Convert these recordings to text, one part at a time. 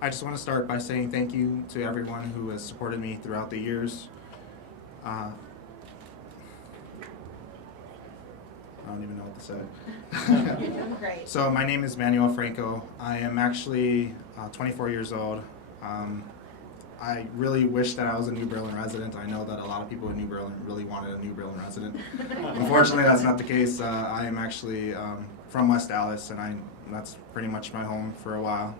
I just want to start by saying thank you to everyone who has supported me throughout the years. Uh, I don't even know what to say. You're doing great. So my name is Manuel Franco. I am actually 24 years old. I really wish that I was a New Berlin resident. I know that a lot of people in New Berlin really wanted a New Berlin resident. Unfortunately, that's not the case. I am actually from West Allis, and that's pretty much my home for a while.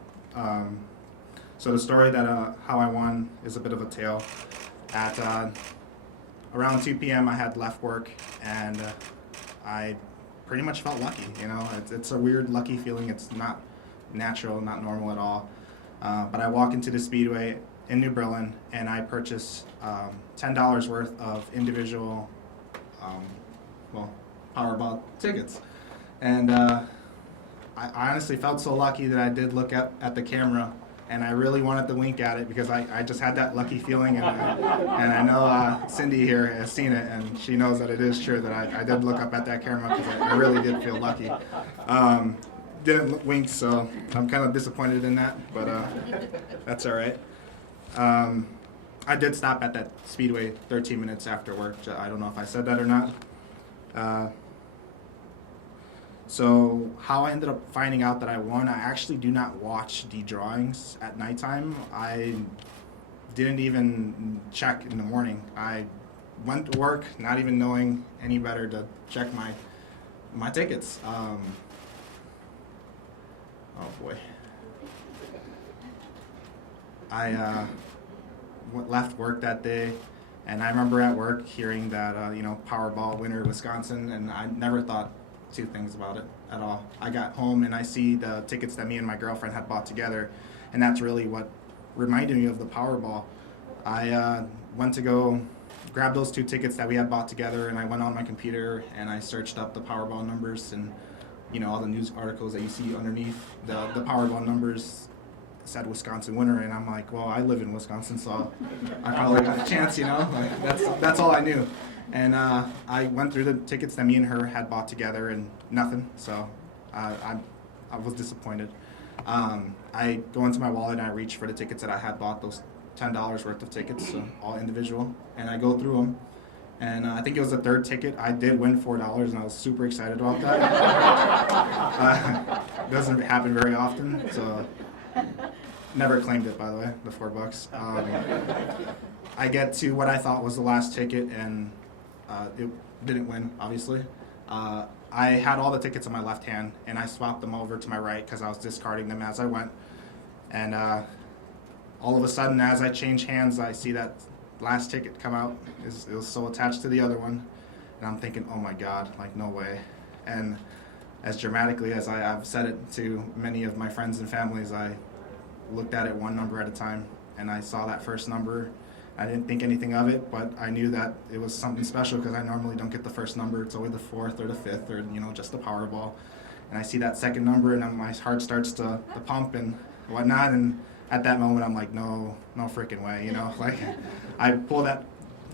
So the story that how I won is a bit of a tale. At around 2 p.m. I had left work, and I pretty much felt lucky. You know, it's a weird lucky feeling. It's not natural, not normal at all. But I walk into the Speedway in New Berlin, and I purchase $10 worth of individual, Powerball tickets. And I honestly felt so lucky that I did look at the camera, and I really wanted to wink at it because I just had that lucky feeling, and I know Cindy here has seen it, and she knows that it is true that I did look up at that camera because I really did feel lucky. Didn't wink, so I'm kind of disappointed in that, but that's all right. I did stop at that Speedway 13 minutes after work. I don't know if I said that or not. So how I ended up finding out that I won, I actually do not watch the drawings at nighttime. I didn't even check in the morning. I went to work not even knowing any better to check my tickets. Oh boy. I left work that day, and I remember at work hearing that Powerball winner Wisconsin, and I never thought two things about it at all. I got home and I see the tickets that me and my girlfriend had bought together, and that's really what reminded me of the Powerball. I went to go grab those two tickets that we had bought together, and I went on my computer and I searched up the Powerball numbers, and all the news articles that you see underneath the Powerball numbers said Wisconsin winner, and I'm like, well, I live in Wisconsin, so I probably got a chance, Like, that's all I knew. And I went through the tickets that me and her had bought together, and nothing. So I was disappointed. I go into my wallet and I reach for the tickets that I had bought, those $10 worth of tickets, so all individual, and I go through them. And I think it was the third ticket. I did win $4, and I was super excited about that. Doesn't happen very often, so never claimed it, by the way, the $4. I get to what I thought was the last ticket, and it didn't win, obviously. I had all the tickets in my left hand, and I swapped them over to my right because I was discarding them as I went. And all of a sudden, as I change hands, I see that last ticket come out. It was so attached to the other one, and I'm thinking, oh my God, like, no way. And as dramatically as I've said it to many of my friends and families, I looked at it one number at a time, and I saw that first number. I didn't think anything of it, but I knew that it was something special because I normally don't get the first number. It's always the fourth or the fifth, or just the Powerball. And I see that second number, and my heart starts to pump and whatnot. And at that moment, I'm like, no freaking way, Like, I pull that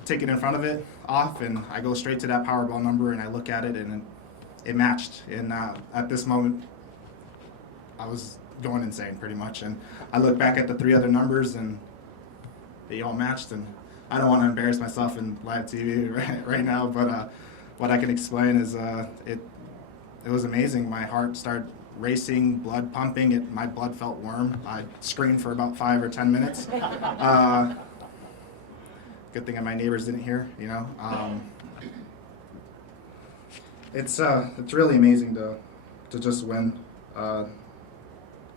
ticket in front of it off, and I go straight to that Powerball number, and I look at it, and it matched. And at this moment, I was going insane, pretty much. And I look back at the three other numbers, and they all matched. And I don't want to embarrass myself in live TV right now, but what I can explain is it was amazing. My heart started racing, blood pumping. My blood felt warm. I screamed for about 5 or 10 minutes. Good thing that my neighbors didn't hear. It's really amazing to just win. Let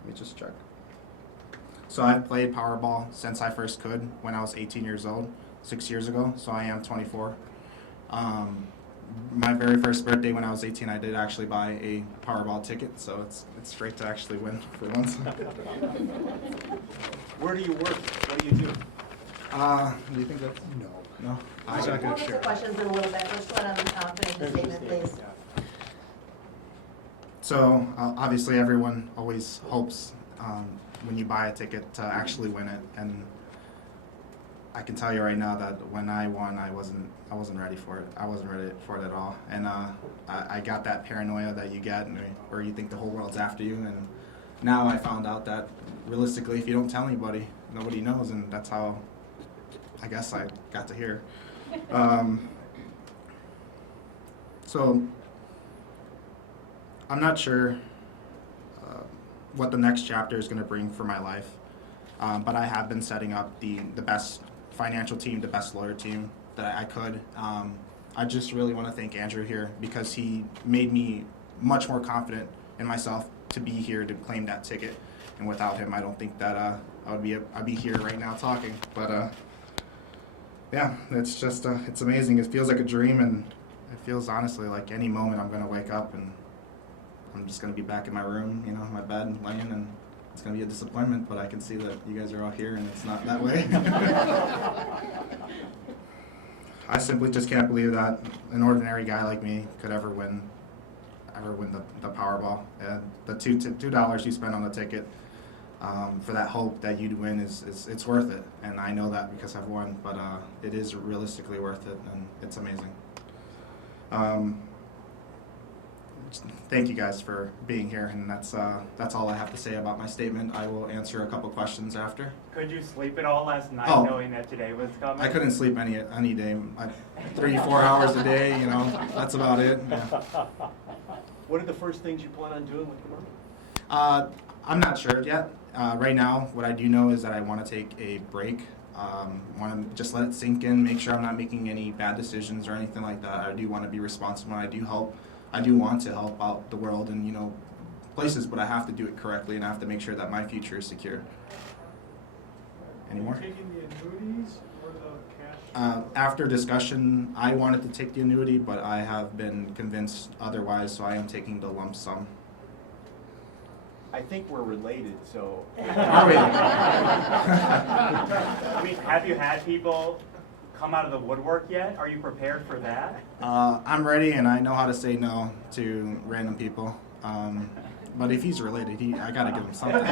me just check. So I've played Powerball since I first could, when I was 18 years old, 6 years ago. So I am 24. My very first birthday when I was 18, I did actually buy a Powerball ticket. So it's great to actually win for once. Where do you work? What do you do? Do you think that's... No? We'll get to questions in a little bit. Let's let them finish the statement, please. So obviously everyone always hopes when you buy a ticket to actually win it, and I can tell you right now that when I won, I wasn't ready for it. I wasn't ready for it at all, and I got that paranoia that you get, where you think the whole world's after you, and now I found out that realistically, if you don't tell anybody, nobody knows, and that's how I guess I got to hear. So I'm not sure what the next chapter is going to bring for my life, but I have been setting up the best financial team, the best lawyer team that I could. I just really want to thank Andrew here because he made me much more confident in myself to be here to claim that ticket. And without him, I don't think that I'd be here right now talking. But yeah, it's just it's amazing. It feels like a dream, and it feels honestly like any moment I'm gonna wake up and I'm just gonna be back in my room, you know, in my bed, laying, and it's gonna be a disappointment. But I can see that you guys are all here, and it's not that way. I simply just can't believe that an ordinary guy like me could ever win the Powerball. The $2 you spend on the ticket for that hope that you'd win it's worth it, and I know that because I've won. But it is realistically worth it, and it's amazing. Thank you guys for being here, and that's all I have to say about my statement. I will answer a couple questions after. Could you sleep at all last night knowing that today was coming? I couldn't sleep any day. 3-4 hours a day, you know, that's about it. Yeah. What are the first things you plan on doing with the money? I'm not sure yet. Right now, what I do know is that I want to take a break. Want to just let it sink in, make sure I'm not making any bad decisions or anything like that. I do want to be responsible. I do want to help out the world and, you know, places, but I have to do it correctly, and I have to make sure that my future is secure. Any more? Are you taking the annuities or the cash? After discussion, I wanted to take the annuity, but I have been convinced otherwise, so I am taking the lump sum. I think we're related, so. Are we? I mean, have you had people come out of the woodwork yet? Are you prepared for that? I'm ready, and I know how to say no to random people. But if he's related, I gotta give him something. But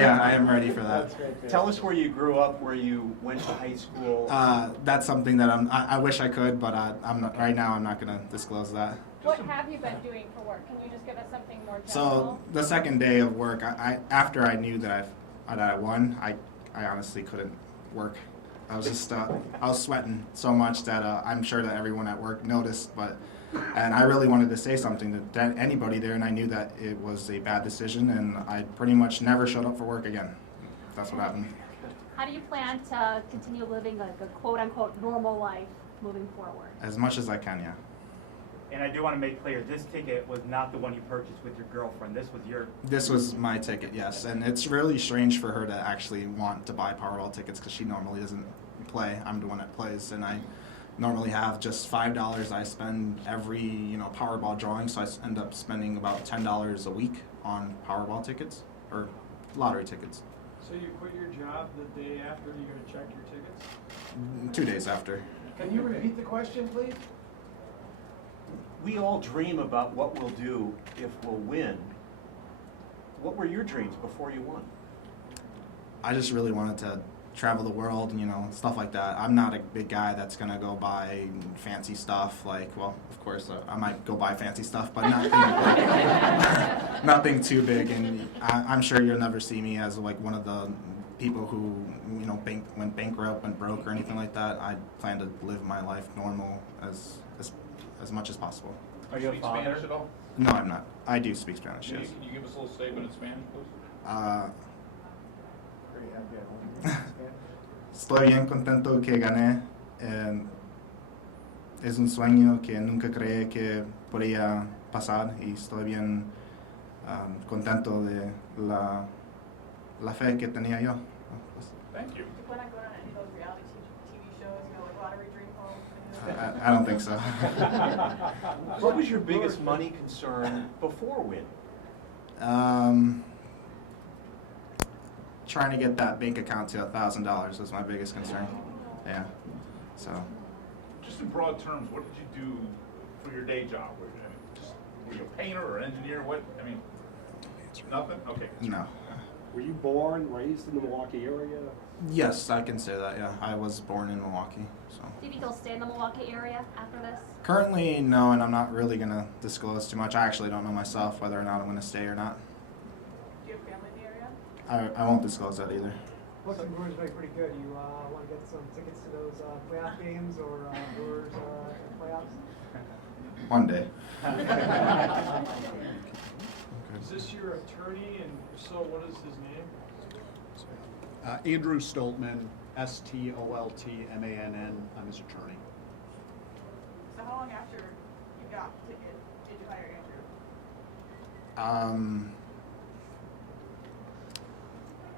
yeah, I am ready for that. Tell us where you grew up, where you went to high school. That's something that I wish I could, but I'm not, right now I'm not gonna disclose that. What have you been doing for work? Can you just give us something more general? So the second day of work, after I knew that I won, I honestly couldn't work. I was just I was sweating so much that I'm sure that everyone at work noticed, and I really wanted to say something to anybody there, and I knew that it was a bad decision, and I pretty much never showed up for work again. That's what happened. How do you plan to continue living like a quote-unquote normal life moving forward? As much as I can, yeah. And I do want to make clear, this ticket was not the one you purchased with your girlfriend. This was your... This was my ticket, yes. And it's really strange for her to actually want to buy Powerball tickets because she normally doesn't play. I'm the one that plays, and I normally have just $5 I spend every, you know, Powerball drawing, so I end up spending about $10 a week on Powerball tickets or lottery tickets. So you quit your job the day after you're going to check your tickets? 2 days after. Can you repeat the question, please? We all dream about what we'll do if we'll win. What were your dreams before you won? I just really wanted to travel the world and, you know, stuff like that. I'm not a big guy that's going to go buy fancy stuff. Like, well, of course, I might go buy fancy stuff, but nothing too big. And I'm sure you'll never see me as, like, one of the people who, you know, went bankrupt, went broke, or anything like that. I plan to live my life normal as much as possible. Are you a speak father? Spanish at all? No, I'm not. I do speak Spanish, Can yes. you give us a little statement in Spanish, please? Estoy bien contento que gané. Es un sueño que nunca creí que podía pasar y estoy bien contento de la fe que tenía yo. Thank you. Do you plan on going on any of those reality TV shows, you know, like Lottery Dream Home? I don't think so. What was your biggest money concern before win? Trying to get that bank account to $1,000 was my biggest concern. Yeah. So. Just in broad terms, what did you do for your day job? Were you a painter or an engineer? What? I mean, nothing? Okay. No. Were you born, raised in the Milwaukee area? Yes, I can say that, yeah. I was born in Milwaukee, so. Do you think you'll stay in the Milwaukee area after this? Currently, no, and I'm not really going to disclose too much. I actually don't know myself whether or not I'm going to stay or not. Do you have family in the area? I won't disclose that either. Looks like Brewers make pretty good. You want to get some tickets to those playoff games or Brewers playoffs? One day. Is this your attorney, and if so, what is his name? Andrew Stoltman, Stoltmann. I'm his attorney. So how long after you got the ticket did you hire Andrew?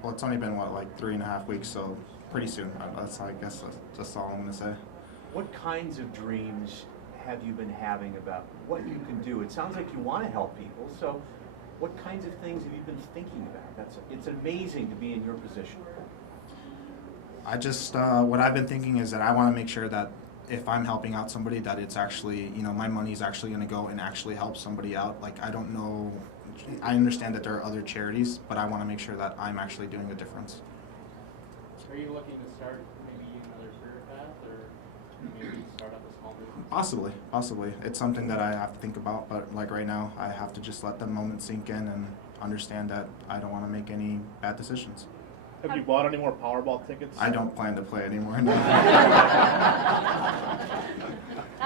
Well, it's only been, like 3.5 weeks, so pretty soon. I guess that's all I'm going to say. What kinds of dreams have you been having about what you can do? It sounds like you want to help people, so what kinds of things have you been thinking about? It's amazing to be in your position. I just, what I've been thinking is that I want to make sure that if I'm helping out somebody, that it's actually, my money is actually going to go and actually help somebody out. Like, I don't know, I understand that there are other charities, but I want to make sure that I'm actually doing a difference. Are you looking to start maybe another career path, or maybe start up a small business? Possibly. It's something that I have to think about, but like right now, I have to just let the moment sink in and understand that I don't want to make any bad decisions. Have you bought any more Powerball tickets? I don't plan to play anymore. No. Now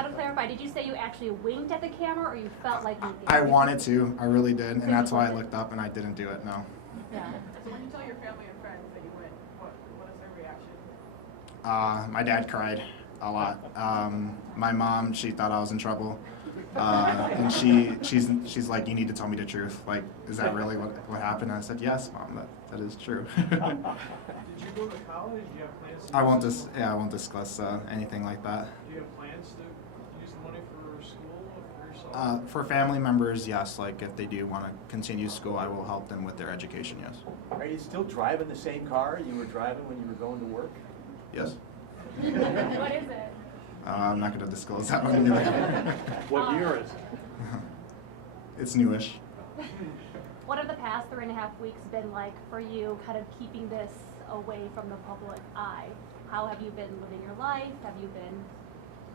to clarify, did you say you actually winked at the camera, or you felt like you did? I wanted to. I really did, and that's why I looked up and I didn't do it. No. Yeah. So when you tell your family and friends that you win, what is their reaction? My dad cried a lot. My mom, she thought I was in trouble, and she's like, "You need to tell me the truth. Like, is that really what happened?" I said, "Yes, Mom. That is true." Did you go to college? Do you have plans to I won't discuss anything like that. Do you have plans to use the money for school or for yourself? For family members, yes. Like, if they do want to continue school, I will help them with their education. Yes. Are you still driving the same car you were driving when you were going to work? Yes. What is it? I'm not going to disclose that one either. What year is it? It's newish. What have the past 3.5 weeks been like for you, kind of keeping this away from the public eye? How have you been living your life? Have you been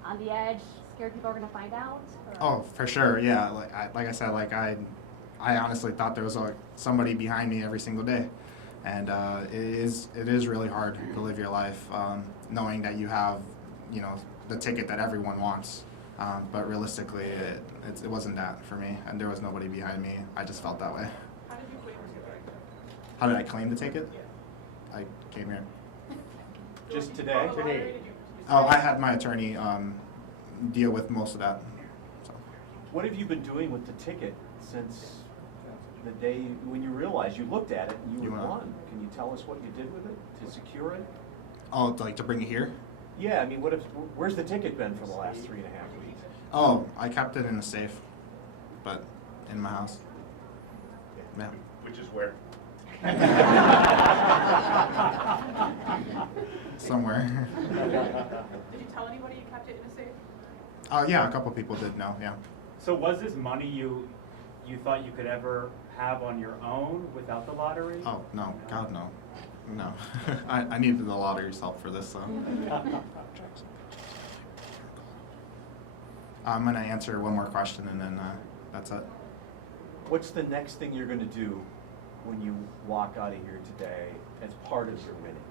on the edge, scared people are going to find out? Or? Oh, for sure, yeah. Like I said, I honestly thought there was somebody behind me every single day, and it is really hard to live your life knowing that you have, the ticket that everyone wants. But realistically, it wasn't that for me, and there was nobody behind me. I just felt that way. How did you claim your ticket? How did I claim the ticket? I came here. Just Did you today? call the lottery? Did you Oh, I had my attorney deal with most of that. So. What have you been doing with the ticket since the day when you realized you looked at it and you won? Can you tell us what you did with it to secure it? Oh, to bring it here? Yeah, I mean, where's the ticket been for the last 3.5 weeks? Oh, I kept it in a safe, but in my house. Yeah. Which is where? Somewhere. Did you tell anybody you kept it in a safe? Yeah, a couple people did know, yeah. So was this money you thought you could ever have on your own without the lottery? Oh, no, God, no. No. I needed the lottery's help for this, so. I'm going to answer one more question, and then that's it. What's the next thing you're going to do when you walk out of here today as part of your winning?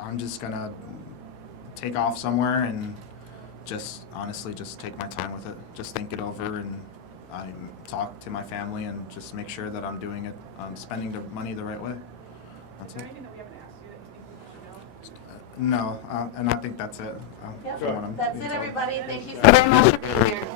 I'm just going to take off somewhere and honestly take my time with it. Just think it over, and I talk to my family and just make sure that I'm doing it, spending the money the right way. That's Is there it. anything that we haven't asked you that you think people should know? No, and I think that's it. Yep. from what I'm That's being it, told. everybody. Thank you so very much for being here.